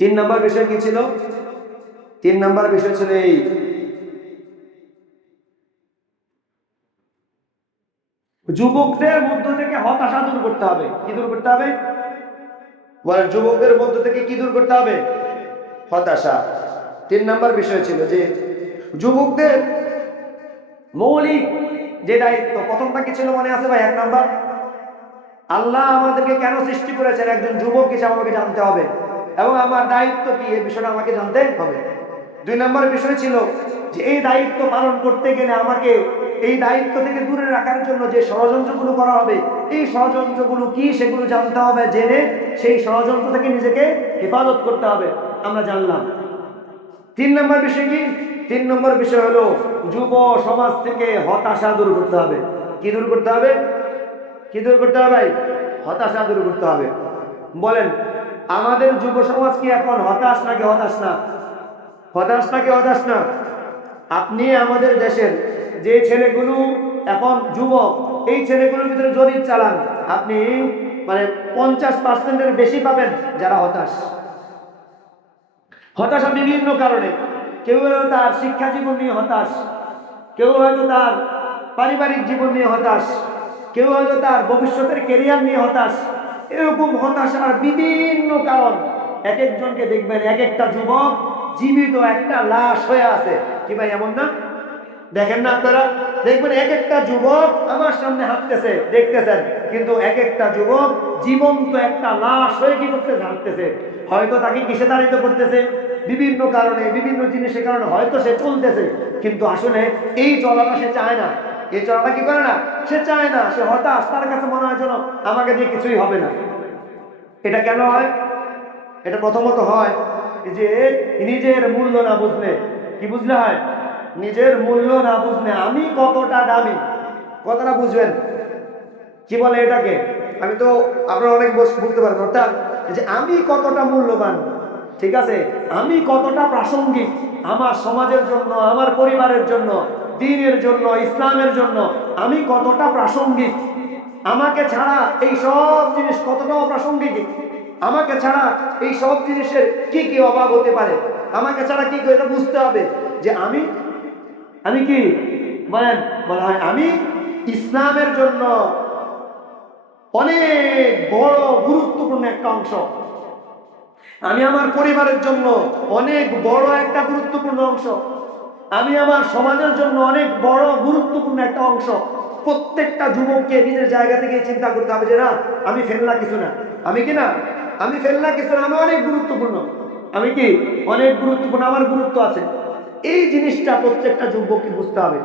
তিন নম্বর বিষয় কি ছিল? তিন নম্বর বিষয় ছিল এই। যুবকদের মধ্য থেকে হতাশা দূর করতে হবে। কি দূর করতে হবে? যুবকদের মধ্য থেকে কি দূর করতে হবে? হতাশা। তিন নম্বর বিষয় ছিল যে যুবকদের মৌলিক যে দায়িত্ব, প্রথমটা কি ছিল মনে আছে ভাই? এক নাম্বার। আল্লাহ আমাদেরকে কেন সৃষ্টি করেছেন? একজন যুবক হিসাবে আমাকে জানতে হবে। এবং আমার দায়িত্ব কি? এই বিষয়টা আমাকে জানতে হবে। দুই নম্বর বিষয় ছিল যে এই দায়িত্ব পালন করতে গেলে আমাকে এই দায়িত্ব থেকে দূরে রাখার জন্য যে ষড়যন্ত্রগুলো করা হবে, এই ষড়যন্ত্রগুলো কি সেগুলো জানতে হবে, জেনে সেই ষড়যন্ত্র থেকে নিজেকে হেফাজত করতে হবে, আমরা জানলাম। তিন নম্বর বিষয় কি? তিন নম্বর বিষয় হলো যুব সমাজ থেকে হতাশা দূর করতে হবে। কি দূর করতে হবে? কি দূর করতে হবে ভাই? হতাশা দূর করতে হবে। বলেন আমাদের যুব সমাজ কি এখন হতাশ নাকি হতাশ না? হতাশ নাকি হতাশ না? আপনি আমাদের দেশের যে ছেলেগুলো এখন যুবক, এই ছেলেগুলোর ভিতরে জরিপ চালান, আপনি মানে পঞ্চাশ পার্সেন্টের বেশি পাবেন যারা হতাশ। হতাশা বিভিন্ন কারণে। কেউ হয়তো তার শিক্ষা জীবন নিয়ে হতাশ। কেউ হয়তো তার পারিবারিক জীবন নিয়ে হতাশ। কেউ হয়তো তার ভবিষ্যতের কেরিয়ার নিয়ে হতাশ। এরকম হতাশার বিভিন্ন কারণ। এক একজনকে দেখবেন এক একটা যুবক জীবিত একটা লাশ হয়ে আছে। কি ভাই, এমন না? দেখেন না আপনারা? দেখবেন এক একটা যুবক আমার সামনে হাঁটতেছে, দেখতেছেন। কিন্তু এক একটা যুবক জীবন্ত একটা লাশ হয়ে কি করতেছে, হাঁটতেছে। হয়তো তাকে কিসে দাঁড়িত করতেছে? বিভিন্ন কারণে, বিভিন্ন জিনিসের কারণে হয়তো সে চলতেছে। কিন্তু আসলে এই চলাটা সে চায় না। এই চলাটা কি করে না? সে চায় না, সে হতাশ, তার কাছে মনে হয় যেন আমাকে দিয়ে কিছুই হবে না। এটা কেন হয়? এটা প্রথমত হয় যে নিজের মূল্য না বুঝলে। কি বুঝলে হয়? নিজের মূল্য না বুঝলে আমি কতটা দামি? কতটা বুঝবেন। কি বলে এটাকে? আমি তো আপনারা অনেক বুঝতে পারবেন। অর্থাৎ যে আমি কতটা মূল্যবান, ঠিক আছে? আমি কতটা প্রাসঙ্গিক আমার সমাজের জন্য, আমার পরিবারের জন্য দিনের জন্য, ইসলামের জন্য আমি কতটা প্রাসঙ্গিক? আমাকে ছাড়া এই সব জিনিস কতটা অপ্রাসঙ্গিক? আমাকে ছাড়া এই সব জিনিসের কি কি অভাব হতে পারে? আমাকে ছাড়া কি এটা বুঝতে হবে? যে আমি আমি কি? বলেন, বলা হয়, আমি ইসলামের জন্য অনেক বড় গুরুত্বপূর্ণ একটা অংশ। আমি আমার পরিবারের জন্য অনেক বড় একটা গুরুত্বপূর্ণ অংশ। আমি আমার সমাজের জন্য অনেক বড় গুরুত্বপূর্ণ একটা অংশ। প্রত্যেকটা যুবককে নিজের জায়গা থেকে চিন্তা করতে হবে যে, না, আমি ফেলনা কিছু না। আমি কি না? আমি ফেলনা কিছু না, আমি অনেক গুরুত্বপূর্ণ। আমি কি? অনেক গুরুত্বপূর্ণ, আমার গুরুত্ব আছে। এই জিনিসটা প্রত্যেকটা যুবককে বুঝতে হবে।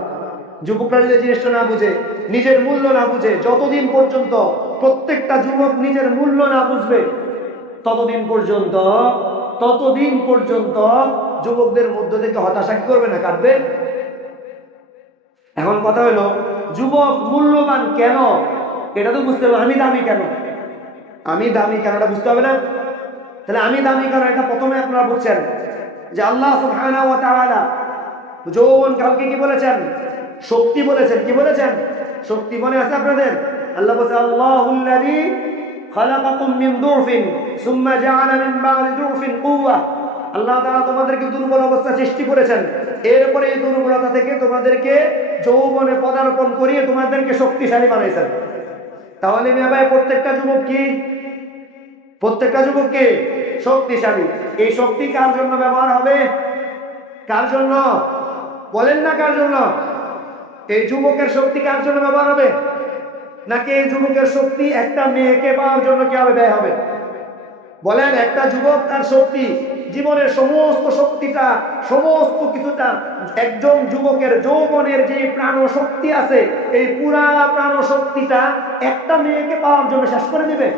যুবকরা যদি জিনিসটা না বুঝে, নিজের মূল্য না বুঝে, যতদিন পর্যন্ত প্রত্যেকটা যুবক নিজের মূল্য না বুঝবে, ততদিন পর্যন্ত ততদিন পর্যন্ত যুবকদের মধ্য থেকে হতাশা কি করবে না, কাটবে? এখন কথা হলো, যুবক মূল্যবান কেন? এটা তো বুঝতে হবে, আমি দামি কেন? আমি দামি কেন, এটা বুঝতে হবে না? তাহলে আমি দামি কেন? এটা প্রথমে আপনারা বুঝছেন যে আল্লাহ যৌবন কালকে কি বলেছেন? শক্তি বলেছেন, কি বলেছেন? শক্তি মনে আছে আপনাদের? আল্লাহ বলছে, আল্লাহুল্লাযী খালাকাকুম মিন দুরফিন সুম্মা জাআলা মিন বা'দি দুরফিন কুওয়া। আল্লাহ তাআলা তোমাদেরকে দুর্বল অবস্থা সৃষ্টি করেছেন। এরপরে এই দুর্বলতা থেকে তোমাদেরকে যৌবনে পদার্পণ করিয়ে তোমাদেরকে শক্তিশালী বানাইছেন। তাহলে মিয়া ভাই, প্রত্যেকটা যুবক কি? প্রত্যেকটা যুবককে শক্তিশালী। এই শক্তি কার জন্য ব্যবহার হবে? কার জন্য? বলেন না কার জন্য। এই যুবকের শক্তি কার জন্য ব্যবহার হবে? নাকি এই যুবকের শক্তি একটা মেয়েকে পাওয়ার জন্য কি হবে, ব্যয় হবে? বলেন, একটা যুবক তার শক্তি, জীবনের সমস্ত শক্তিটা, সমস্ত কিছুটা, একজন যুবকের যৌবনের যে প্রাণ শক্তি আছে, এই পুরা প্রাণ শক্তিটা একটা মেয়েকে পাওয়ার জন্য শেষ করে দিবে।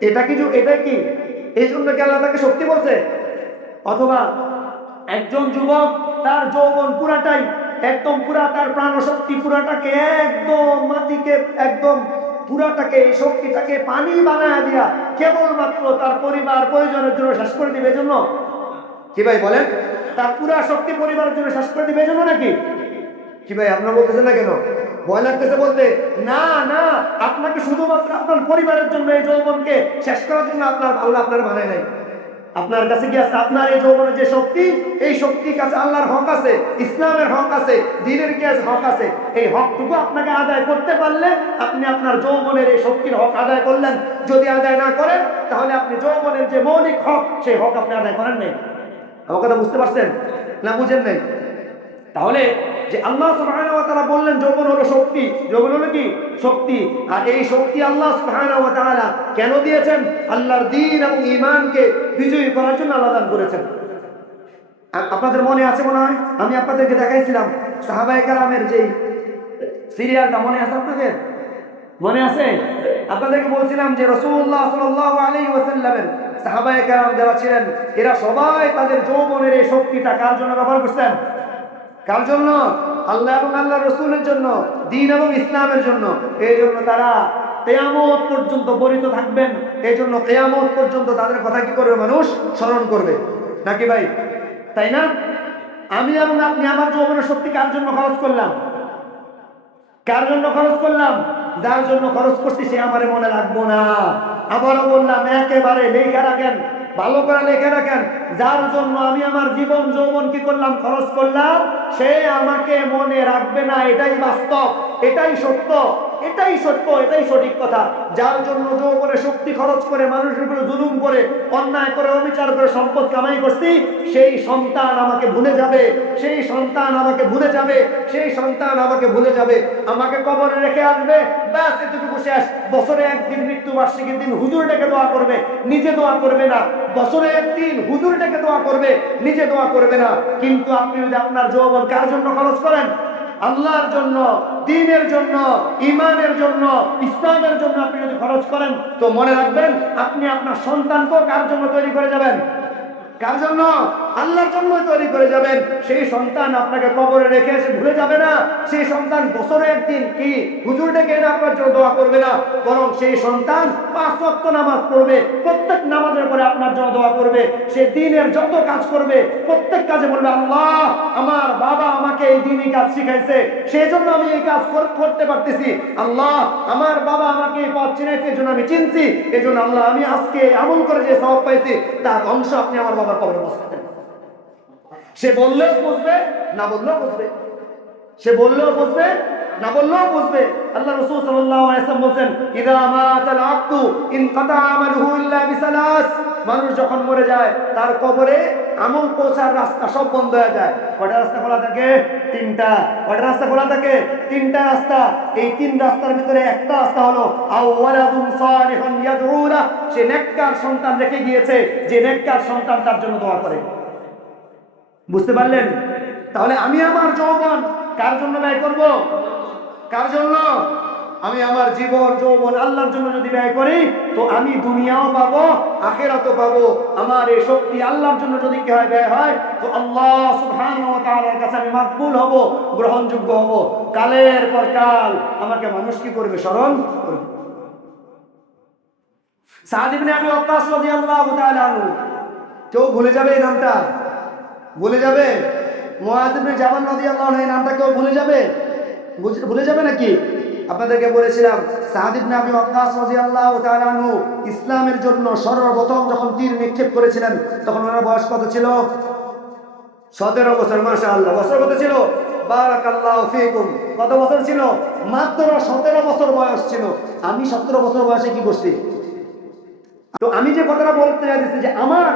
এটা কি যু- এটা কি? এই জন্য কি আল্লাহ তাকে শক্তি বলছে? অথবা একজন যুবক তার যৌবন পুরাটাই, একদম পুরা তার প্রাণ শক্তি পুরাটাকে একদম মাটিকে একদম পুরাটাকে, এই শক্তিটাকে পানি বানায় দিয়া কেবলমাত্র তার পরিবার প্রয়োজনের জন্য শেষ করে দিবে জন্য? কি ভাই বলেন? তার পুরা শক্তি পরিবারের জন্য শেষ করে দিবে জন্য নাকি? কি ভাই, আপনার বলতেছেন না কেন? ভয় লাগতেছে বলতে? না না, আপনাকে শুধুমাত্র আপনার পরিবারের জন্য এই যৌবনকে শেষ করার জন্য আপনার আল্লাহ আপনার বানায় নাই। আপনার কাছে কি আছে? আপনার এই যৌবনের যে শক্তি, এই শক্তির কাছে আল্লাহর হক আছে, ইসলামের হক আছে, দিনের কি আছে? হক আছে। এই হকটুকু আপনাকে আদায় করতে পারলে আপনি আপনার যৌবনের এই শক্তির হক আদায় করলেন। যদি আদায় না করেন, তাহলে আপনি যৌবনের যে মৌলিক হক, সেই হক আপনি আদায় করেন নাই। আমার কথা বুঝতে পারছেন? না বুঝেন নাই? তাহলে যে আল্লাহ ওয়া বললেন, যৌবন হলো শক্তি। যৌবন হলো কি? শক্তি। আর এই শক্তি আল্লাহ তাআলা কেন দিয়েছেন? আল্লাহর দ্বীন এবং ঈমানকে বিজয়ী করার জন্য আল্লাহ দান করেছেন। আপনাদের মনে আছে মনে হয়? আমি আপনাদেরকে দেখাইছিলাম। সাহাবায়ে কেরামের যেই সিরিয়ালটা মনে আছে আপনাদের? মনে আছে? আপনাদেরকে বলছিলাম যে রসুল্লাহ সাল্লাল্লাহু আলাইহি ওয়াসাল্লামের সাহাবায়ে কেরাম যারা ছিলেন, এরা সবাই তাদের যৌবনের এই শক্তিটা কার জন্য ব্যবহার করছেন? কার জন্য? আল্লাহ এবং আল্লাহ রসুলের জন্য, দিন এবং ইসলামের জন্য। এই জন্য তারা কেয়ামত পর্যন্ত বরিত থাকবেন। এই জন্য কেয়ামত পর্যন্ত তাদের কথা কি করবে মানুষ? স্মরণ করবে। নাকি ভাই? তাই না? আমি এবং আপনি আমার যৌবনের শক্তি কার জন্য খরচ করলাম? কার জন্য খরচ করলাম? যার জন্য খরচ করছি সে আমারে মনে রাখব না। আবারও বললাম, একেবারে লেখা রাখেন। ভালো করে লেখা রাখেন, যার জন্য আমি আমার জীবন, যৌবন কি করলাম, খরচ করলাম, সে আমাকে মনে রাখবে না, এটাই বাস্তব, এটাই সত্য। এটাই সত্য, এটাই সঠিক কথা। যার জন্য যৌবনে শক্তি খরচ করে, মানুষের উপরে জুলুম করে, অন্যায় করে, অবিচার করে সম্পদ কামাই করছি, সেই সন্তান আমাকে ভুলে যাবে, সেই সন্তান আমাকে ভুলে যাবে, সেই সন্তান আমাকে ভুলে যাবে। আমাকে কবরে রেখে আসবে, ব্যাস, এতটুকু শেষ। বছরে একদিন মৃত্যু বার্ষিকীর দিন হুজুর ডেকে দোয়া করবে, নিজে দোয়া করবে না। বছরে একদিন হুজুর ডেকে দোয়া করবে, নিজে দোয়া করবে না। কিন্তু আপনি যদি আপনার যৌবন কার জন্য খরচ করেন? আল্লাহর জন্য, দিনের জন্য ইমানের জন্য, ইসলামের জন্য আপনি যদি খরচ করেন, তো মনে রাখবেন, আপনি আপনার সন্তানকেও কার জন্য তৈরি করে যাবেন? কার জন্য? আল্লাহর জন্য তৈরি করে যাবেন। সেই সন্তান আপনাকে কবরে রেখে এসে ভুলে যাবে না। সেই সন্তান বছরে একদিন কি? হুজুর ডেকে এনে আপনার জন্য দোয়া করবে না। বরং সেই সন্তান পাঁচ নামাজ পড়বে। প্রত্যেক নামাজের পরে দোয়া করবে, সে দিনের যত কাজ করবে, প্রত্যেক কাজে বলবে, আল্লাহ, আমার বাবা আমাকে এই দিনই কাজ শিখাইছে। সেই জন্য আমি এই কাজ করতে পারতেছি। আল্লাহ, আমার বাবা আমাকে এই পথ চিনাইছে এই জন্য আমি চিনছি। এই জন্য আল্লাহ, আমি আজকে আমল করে যে সব পাইছি, তার অংশ আপনি আমার বাবার কবরে বসাতেন সে বললেও বুঝবে, না বললেও বুঝবে। সে বললেও বুঝবে, না বললেও বুঝবে। আল্লাহ রাসূল ওয়াসাল্লাম বলেন ইদা মাতাল আবদু ইনকাতা আমালুহু ইল্লা বিসালাস। মানুষ যখন মরে যায়, তার কবরে আমল পৌঁছার রাস্তা সব বন্ধ হয়ে যায়। কটা রাস্তা খোলা থাকে? তিনটা। কটা রাস্তা খোলা থাকে? তিনটা রাস্তা। এই তিন রাস্তার ভিতরে একটা রাস্তা হলো সে নেককার সন্তান রেখে গিয়েছে, যে নেককার সন্তান তার জন্য দোয়া করে। বুঝতে পারলেন? তাহলে আমি আমার যৌবন কার জন্য ব্যয় করব? কার জন্য? আমি আমার জীবন, যৌবন আল্লাহর জন্য যদি ব্যয় করি, তো আমি দুনিয়াও পাবো, আখেরাতও পাবো। আমার এই শক্তি আল্লাহর জন্য যদি কি হয় ব্যয় হয়, তো আল্লাহ সুবহানাহু ওয়া তাআলার কাছে আমি মাকবুল হব, গ্রহণযোগ্য হব। কালের পর কাল আমাকে মানুষ কি করবে? স্মরণ করবে। সাদ ইবনে আবি ওয়াক্কাস রাদিয়াল্লাহু তাআলা কেউ ভুলে যাবে এই নামটা? ভুলে যাবে? মুআজ ইবনে জাবাল রাদিয়াল্লাহু এই নামটা কেউ ভুলে যাবে? ভুলে যাবে নাকি? আপনাদেরকে বলেছিলাম সাহাদ ইবনে আবি ওয়াক্কাস রাদিয়াল্লাহু তাআলা ইসলামের জন্য সর্বপ্রথম যখন তীর নিক্ষেপ করেছিলেন, তখন ওনার বয়স কত ছিল? সতেরো বছর, মাশাআল্লাহ। বছর কত ছিল? কত বছর ছিল? মাত্র সতেরো বছর বয়স ছিল। আমি সতেরো বছর বয়সে কি করছি? তো আমি যে কথাটা বলতে চাইছি যে আমার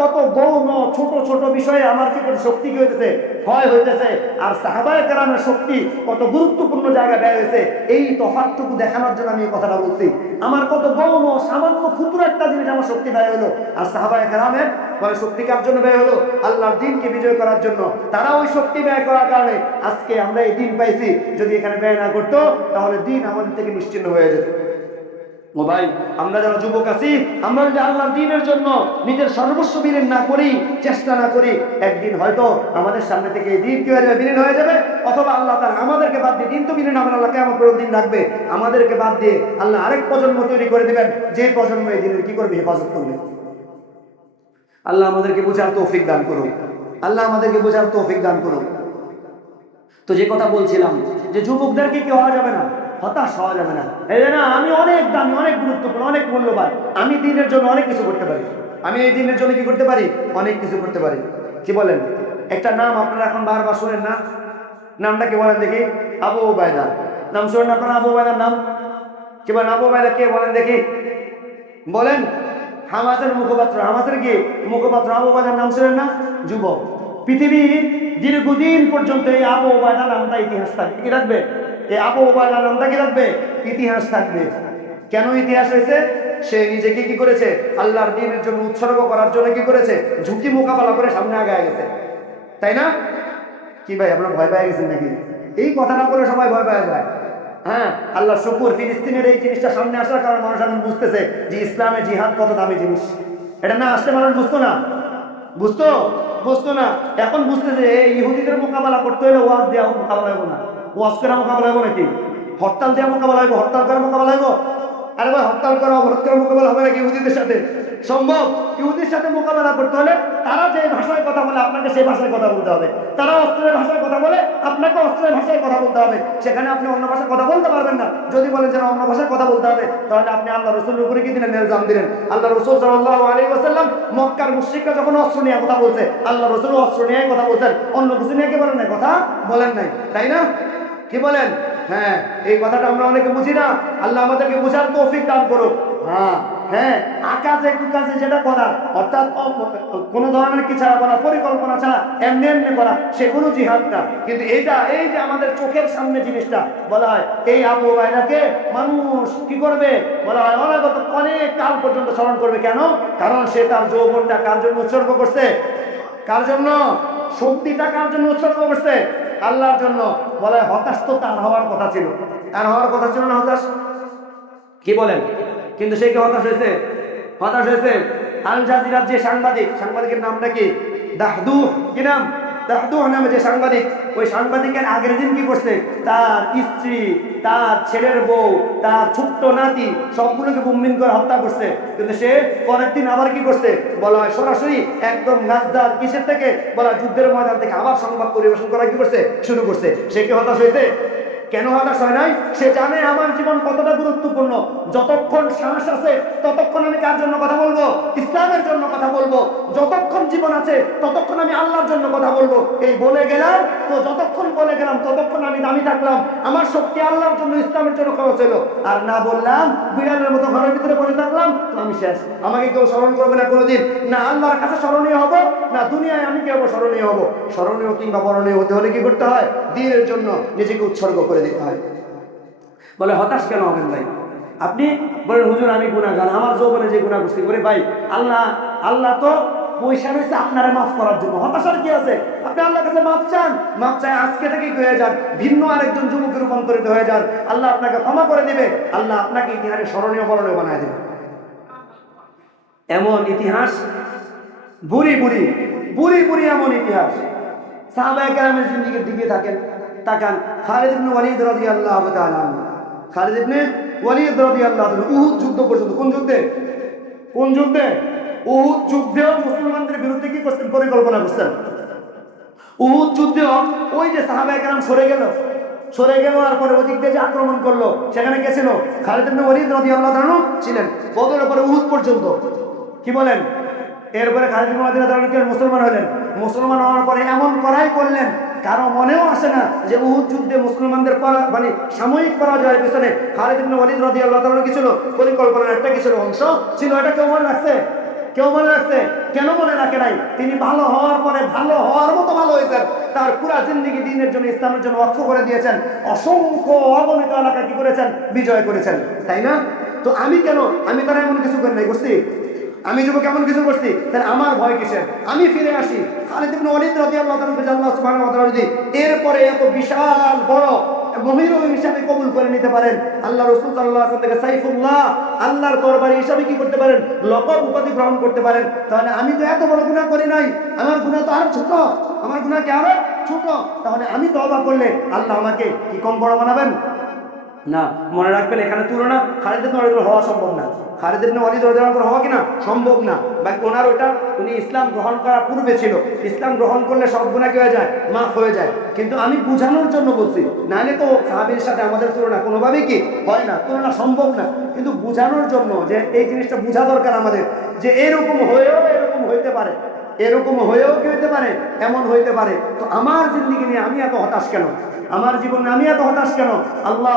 কত গৌণ, ছোট ছোট বিষয়ে আমার কি করে শক্তি কি হইতেছে? ক্ষয় হইতেছে। আর সাহাবায় কেরামের শক্তি কত গুরুত্বপূর্ণ জায়গায় ব্যয় হয়েছে। এই তফাৎটুকু দেখানোর জন্য আমি এই কথাটা বলছি। আমার কত গৌণ, সামান্য ক্ষুদ্র একটা জিনিস আমার শক্তি ব্যয় হলো। আর সাহাবায় কেরামের মানে শক্তি কার জন্য ব্যয় হলো, আল্লাহর দিনকে বিজয় করার জন্য। তারা ওই শক্তি ব্যয় করার কারণে আজকে আমরা এই দিন পাইছি। যদি এখানে ব্যয় না করতো, তাহলে দিন আমাদের থেকে নিশ্চিন্ন হয়ে যেত। ও ভাই আমরা যারা যুবক আছি আমরা যদি আল্লাহর দিনের জন্য নিজের সর্বস্ব বিলীন না করি চেষ্টা না করি একদিন হয়তো আমাদের সামনে থেকে এই দিন কি হয়ে যাবে বিলীন হয়ে যাবে অথবা আল্লাহ তার আমাদেরকে বাদ দিয়ে দিন তো বিলীন হবে না, আল্লাহ কেমন করে দিন রাখবে। আমাদেরকে বাদ দিয়ে আল্লাহ আরেক প্রজন্ম তৈরি করে দিবেন যে প্রজন্ম এই দিনের কি করবে হেফাজত করবে। আল্লাহ আমাদেরকে বোঝার তৌফিক দান করুন। আল্লাহ আমাদেরকে বোঝার তৌফিক দান করুন। তো যে কথা বলছিলাম যে যুবকদেরকে কি হওয়া যাবে না হতাশ হওয়া যাবে না। এই যে না, আমি অনেক দামি, অনেক গুরুত্বপূর্ণ, অনেক মূল্যবান। আমি দিনের জন্য অনেক কিছু করতে পারি। আমি এই দিনের জন্য কি করতে পারি? অনেক কিছু করতে পারি। কি বলেন? একটা নাম আপনারা এখন বারবার শোনেন না? নামটা কি বলেন দেখি? আবু ওবায়দা নাম শোনেন আপনারা? আবু ওবায়দার নাম? কি বলেন? আবু ওবায়দা কে বলেন দেখি? বলেন? হামাসের মুখপাত্র। হামাসের কি মুখপাত্র? আবু ওবায়দার নাম শোনেন না? যুবক। পৃথিবীর দীর্ঘদিন পর্যন্ত এই আবু ওবায়দা নামটা ইতিহাস থাকবে কি রাখবে এই আবু ওবায়দা নামটা কি রাখবে? ইতিহাস থাকবে। কেন ইতিহাস হয়েছে? সে নিজেকে কি করেছে? আল্লাহর দিনের জন্য উৎসর্গ করার জন্য কি করেছে? ঝুঁকি মোকাবেলা করে সামনে আগায় গেছে। তাই না? কি ভাই আপনার ভয় পেয়ে গেছেন নাকি? এই কথাটা বলে সবাই ভয় পেয়ে যায়। হ্যাঁ আল্লাহ শুকুর, ফিলিস্তিনের এই জিনিসটা সামনে আসার কারণে মানুষ এখন বুঝতেছে যে ইসলামে জিহাদ কত দামি জিনিস। এটা না আসলে মানুষ বুঝতো না? বুঝতো? বুঝতো না। এখন বুঝতেছে এই ইহুদিদের মোকাবেলা করতে হলে ওয়াজ দেওয়া মোকাবেলা হইব না। করা হইব নাকি? হরতাল দেওয়া হরতাল করা আরে ভাই, হরতাল করা, অবরোধ করা হবে নাকি ইহুদিদের সাথে? সম্ভব? সাথে মোকাবেলা করতে হলে তারা যে ভাষায় কথা বলে, আপনাকে সেই ভাষায় কথা বলতে হবে। তারা ভাষায় কথা বলে, আপনাকে ভাষায় কথা বলতে হবে। সেখানে আপনি অন্য ভাষায় কথা বলতে পারবেন না। যদি বলেন যে অন্য ভাষায় কথা বলতে হবে, তাহলে আপনি আল্লাহ রসুলের উপরে কি দিলেন? এলজাম দিলেন। আল্লাহ রসুল সাল্লাহ আলী ওসাল্লাম মক্কার মুশ্রিকরা যখন অস্ত্র নিয়ে কথা বলছে, আল্লাহ রসুল অস্ত্র নিয়ে কথা বলছেন। অন্য কিছু নিয়ে নাই? কথা বলেন নাই। তাই না? কি বলেন? হ্যাঁ এই কথাটা আমরা অনেকে বুঝি না। আল্লাহ আমাদেরকে বুঝার তৌফিক দান করুক। হ্যাঁ হ্যাঁ আকাশে কুকাশে যেটা করা, অর্থাৎ কোনো ধরনের কি ছাড়া করা, পরিকল্পনা ছাড়া, এমনি এমনি করা, সেগুলো জিহাদ না। কিন্তু এইটা, এই যে আমাদের চোখের সামনে জিনিসটা, বলা হয়, এই আবু বাইনাকে মানুষ কি করবে? বলা হয়, অনাগত অনেক কাল পর্যন্ত স্মরণ করবে। কেন? কারণ সে তার যৌবনটা কার জন্য উৎসর্গ করছে? কার জন্য? শক্তিটা কার জন্য উৎসর্গ করছে? আল্লাহর জন্য বলে হতাশ তো তার হওয়ার কথা ছিল। তার হওয়ার কথা ছিল না হতাশ? কি বলেন? কিন্তু সে কি হতাশ হয়েছে? হতাশ হয়েছে। আল জাজিরার যে সাংবাদিক, সাংবাদিকের নামটা কি? দাহদু কি নাম? নামে যে সাংবাদিক, ওই সাংবাদিকের আগের দিন কি করছে? তার স্ত্রী, তার ছেলের বউ, তার ছোট্ট নাতি সবগুলোকে বুমবিন করে হত্যা করছে। কিন্তু সে পরের দিন আবার কি করছে? বলা হয় সরাসরি একদম গাছদার কিসের থেকে? বলা যুদ্ধের ময়দান থেকে আবার সংবাদ পরিবেশন করা কি করছে? শুরু করছে। সে কি হতাশ হয়েছে? কেন হতাশ হয় নাই? সে জানে আমার জীবন কতটা গুরুত্বপূর্ণ। যতক্ষণ শ্বাস আছে, ততক্ষণ আমি কার জন্য কথা বলব? ইসলামের জন্য কথা বলব। যতক্ষণ জীবন আছে, ততক্ষণ আমি আল্লাহর জন্য কথা বলব। এই বলে গেলাম, তো যতক্ষণ বলে গেলাম, ততক্ষণ আমি দামি থাকলাম। আমার শক্তি আল্লাহর জন্য, ইসলামের জন্য খরচ হলো। আর না বললাম, বিড়ালের মতো ঘরের ভিতরে বসে থাকলাম, তো আমি শেষ। আমাকে কেউ স্মরণ করবে না কোনোদিন। না আল্লাহর কাছে স্মরণীয় হব, না দুনিয়ায় আমি কেউ স্মরণীয় হব। স্মরণীয় কিংবা বরণীয় হতে হলে কি করতে হয়? দিনের জন্য নিজেকে উৎসর্গ করে দিতে হয়। বলে, হতাশ কেন হবেন ভাই? আপনি বলেন, হুজুর, আমি গুণাগান আমার যৌবনে যে গুণা করছি। বলে, ভাই, আল্লাহ আল্লাহ তো পয়সা রয়েছে আপনারে মাফ করার জন্য। হতাশার কি আছে? আপনি আল্লাহর কাছে মাফ চান? মাফ চাই আজকে থেকেই হয়ে যান ভিন্ন আরেকজন যুবকে রূপান্তরিত হয়ে যান আল্লাহ আপনাকে ক্ষমা করে দিবে। আল্লাহ আপনাকে ইতিহাসে স্মরণীয় বরণীয় বানায় দেবে। এমন ইতিহাস, বুড়ি বুড়ি বুড়ি বুড়ি এমন ইতিহাস। সাহাবায়ে কেরামের জিন্দিগির দিকে থাকেন। তাকান খালিদ ইবনে ওয়ালিদ রাদিয়াল্লাহু তাআলা। খালিদ ইবনে ওয়ালিদ রাদিয়াল্লাহু তাআলা উহুদ যুদ্ধ পর্যন্ত, কোন যুদ্ধে? কোন যুদ্ধে? উহুদ যুদ্ধেও মুসলমানদের বিরুদ্ধে কি করছেন? পরিকল্পনা করছেন। উহুদ যুদ্ধেও ওই যে সাহাবায়ে কেরাম সরে গেল। সরে গেল আর পরে ওদিক দিয়ে যে আক্রমণ করল, সেখানে কে ছিল? খালিদ ইবনে ওয়ালিদ রাদিয়াল্লাহু তাআলা ছিলেন। বদরের পরে উহুদ পর্যন্ত। কি বলেন? এরপরে খালিদ ইবনে ওয়ালিদ রাদিয়াল্লাহু তাআলা মুসলমান হলেন। মুসলমান হওয়ার পরে এমন করাই করলেন কারও মনেও আসে না যে উহুদ যুদ্ধে মুসলমানদের পরা- মানে সাময়িক পরাজয়ের পিছনে। খালিদ ইবনে ওয়ালিদ রাদিয়াল্লাহু তাআলা কি ছিল? পরিকল্পনার একটা কি ছিল অংশ? ছিল এটা কেউ মনে রাখছে? কেউ মনে রাখছে? কেন মনে রাখে নাই? তিনি ভালো হওয়ার পরে ভালো হওয়ার মতো ভালো হয়েছেন। তার পুরা জিন্দিগি দিনের জন্য, ইসলামের জন্য অক্ষ করে দিয়েছেন। অসংখ্য অগণিত এলাকা কি করেছেন? বিজয় করেছেন। তাই না? তো আমি কেন আমি তারা এমন কিছু করি নাই, বুঝছি? আমি যুবক এমন কিছু করছি, তাহলে আমার ভয় কিসের? আমি ফিরে আসি। খালিদ ইবনে ওয়ালিদ রাদিয়াল্লাহু তাআলা আল্লাহ এরপরে এত বিশাল বড় আমি তো এত বড় গুণা করি নাই, আমার গুণা তো আরও ছোট, আমার গুণা কি আরও ছোট? তাহলে আমি তবা করলে আল্লাহ আমাকে কি কম বড় বানাবেন? না, মনে রাখবেন এখানে তুলনা খালিদ হওয়া সম্ভব না। খালিদ ইবনে ওয়ালিদ রাদিয়াল্লাহু হওয়া কিনা? সম্ভব না। বা ওনার ওটা উনি ইসলাম গ্রহণ করার পূর্বে ছিল। ইসলাম গ্রহণ করলে সব গুণা কি হয়ে যায়? মাফ হয়ে যায়। কিন্তু আমি বোঝানোর জন্য বলছি নাহলে তো সাহাবীর সাথে আমাদের তুলনা কোনোভাবেই কি হয় না, তুলনা সম্ভব না। কিন্তু বোঝানোর জন্য যে এই জিনিসটা বোঝা দরকার আমাদের, যে এরকম হয়েও এরকম হইতে পারে। এরকম হয়েও কি হইতে পারে? এমন হইতে পারে। তো আমার জিন্দিগি নিয়ে আমি এত হতাশ কেন? আমার জীবনে আমি এত হতাশ কেন? আল্লাহ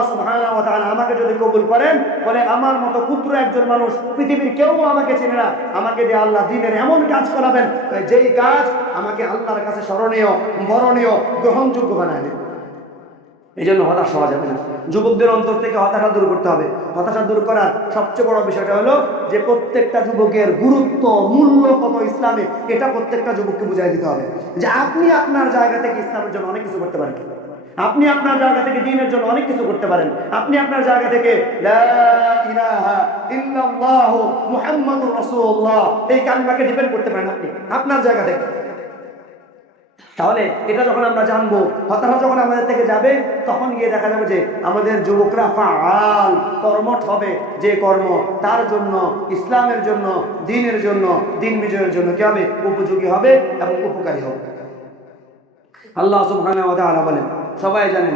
আমাকে যদি কবুল করেন, বলে আমার মতো পুত্র একজন মানুষ পৃথিবীর কেউ আমাকে চেনে না। আমাকে দিয়ে আল্লাহ দিনের এমন কাজ করাবেন যেই কাজ আমাকে আল্লাহর কাছে স্মরণীয় মরণীয় গ্রহণযোগ্য বানায় দেবে। এই জন্য হতাশ হওয়া যাবে না। যুবকদের অন্তর থেকে হতাশা দূর করতে হবে। হতাশা দূর করার সবচেয়ে বড় বিষয়টা হলো যে প্রত্যেকটা যুবকের গুরুত্ব, মূল্য কত ইসলামে, এটা প্রত্যেকটা যুবককে বুঝাই দিতে হবে। যে আপনি আপনার জায়গা থেকে ইসলামের জন্য অনেক কিছু করতে পারেন। আপনি আপনার জায়গা থেকে দিনের জন্য অনেক কিছু করতে পারেন। আপনি আপনার জায়গা থেকে এই কালমাকে ডিপেন্ড করতে পারেন আপনি, আপনার জায়গা থেকে। তাহলে এটা যখন আমরা জানব হতাশা যখন আমাদের থেকে যাবে, তখন গিয়ে দেখা যাবে যে আমাদের যুবকরা ফাল কর্মঠ হবে যে কর্ম তার জন্য, ইসলামের জন্য, দিনের জন্য, দিন বিজয়ের জন্য কি হবে? উপযোগী হবে এবং উপকারী হবে। আল্লাহ তাআলা বলেন, সবাই জানেন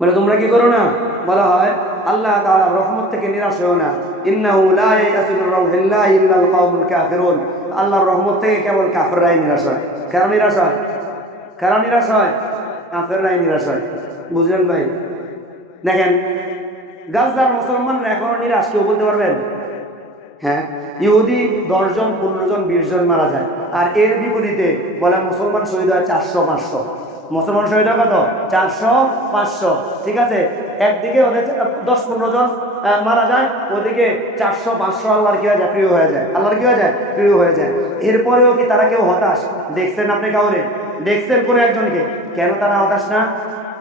বলে, তোমরা কি করো না? বলা হয় আল্লাহ তাআলার রহমত থেকে নিরাশ হও না। ইন্নাহু লা ইয়াসু মিন রাউহিল্লাহি ইল্লাল কওমুল কাফিরুন। আল্লাহর রহমত থেকে কেবল কাফেররাই নিরাশ হয়। কারা নিরাশ হয়? কারা নিরাশ হয়? কাফেররাই নিরাশ হয়। বুঝলেন ভাই? দেখেন, গাজদার মুসলমানরা এখনও নিরাশ, কেউ বলতে পারবেন? হ্যাঁ ইহুদি দশজন পনেরো জন বিশ জন মারা যায়। আর এর বিপরীতে বলে মুসলমান শহীদ হয় চারশো পাঁচশো। মুসলমান শহীদ হয় কত? চারশো পাঁচশো। ঠিক আছে? একদিকে ওদের দশ পনেরো জন মারা যায়, ওদিকে চারশো, পাঁচশো আল্লাহর কি হয়ে যায়, প্রিয় হয়ে যায়। আল্লাহর কি হয়ে যায়, প্রিয় হয়ে যায়। এরপরেও কি তারা কেউ হতাশ? দেখছেন আপনি কাউরে? দেখছেন কোনো একজনকে? কেন তারা হতাশ না?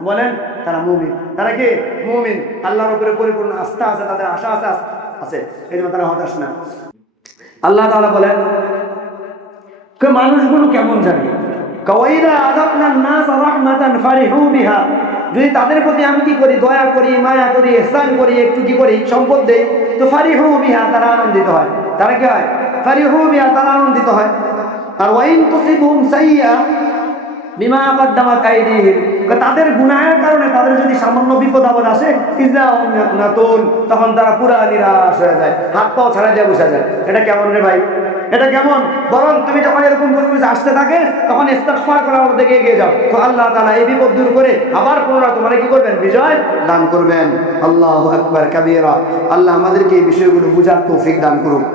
বলেন, তারা মুমিন। তারা কি? মুমিন। আল্লাহর উপরে পরিপূর্ণ আস্থা আছে, তাদের আশা আছে আছে। এই জন্য তারা হতাশ না। আল্লাহ তাআলা বলেন মানুষগুলো কেমন জানি? কাওয়াইদা আযাবনান নাস রাহমাতান ফারিহু বিহা। যদি তাদের প্রতি আমি কি করি, দয়া করি, মায়া করি, ইহসান করি, একটু কি করি, সম্পদ দেই, তো ফারিহু বিহা তারা আনন্দিত হয়। তারা কি হয়? ফারি ফারিহু বিহা তারা আনন্দিত হয়। আর ওয়াইন তুসিবহুম সাইয়্যা বিমা কদ্দামা কাইদিহিম। তাদের গুনাহের কারণে তাদের যদি সামান্য বিপদ আপদ আসে তখন তারা পুরা নিরাশ হয়ে যায় হাত পাও ছাড়া দিয়ে বসে যায়। এটা কেমন রে ভাই? এটা কেমন? বরং তুমি যখন এরকম পরিবেশ আসতে থাকে, তখন ইস্তাগফার করার মধ্যে এগিয়ে যাও। তো আল্লাহ তালা এই বিপদ দূর করে আবার পুনরায় তোমার কি করবেন? বিজয় দান করবেন। আল্লাহ আকবর, কাবিরা। আল্লাহ আমাদেরকে এই বিষয়গুলো বুঝার তৌফিক দান করুক।